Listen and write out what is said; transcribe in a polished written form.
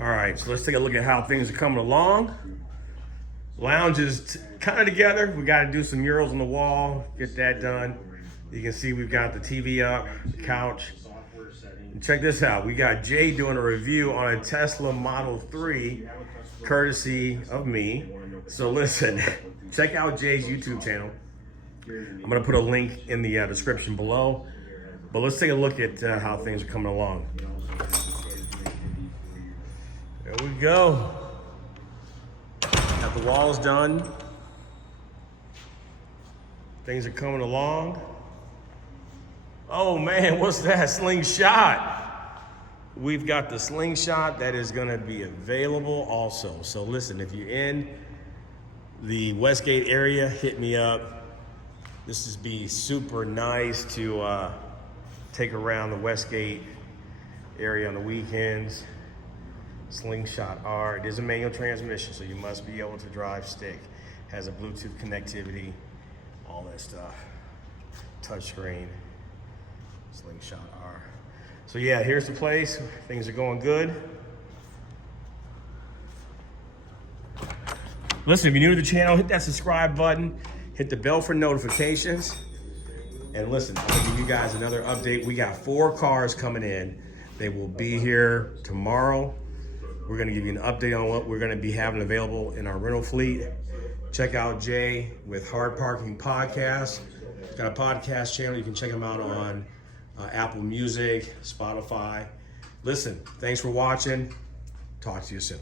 All right, so let's take a look at how things are coming along. Lounge is kind of together. We got to do some murals on the wall, get that done. You can see we've got the TV up, the couch. And check this out. We got Jay doing a review on a Tesla Model 3, courtesy of me. So listen, check out Jay's YouTube channel. I'm going to put a link in the description below. But let's take a look at how things are coming along. There we go. Got the walls done. Things are coming along. Oh man, what's that? Slingshot. We've got the slingshot that is gonna be available also. So listen, if you're in the Westgate area, hit me up. This is be super nice to take around the Westgate area on the weekends. Slingshot R. It is a manual transmission, so you must be able to drive stick. Has a Bluetooth connectivity, all that stuff. Touchscreen. Slingshot R. So yeah, here's the place. Things are going good. Listen, if you're new to the channel, hit that subscribe button. Hit the bell for notifications. And listen, I'm gonna give you guys another update. We got 4 cars coming in. They will be here tomorrow. We're gonna give you an update on what we're gonna be having available in our rental fleet. Check out Jay with Hard Parking Podcast. He's got a podcast channel. You can check him out on Apple Music, Spotify. Listen, thanks for watching. Talk to you soon.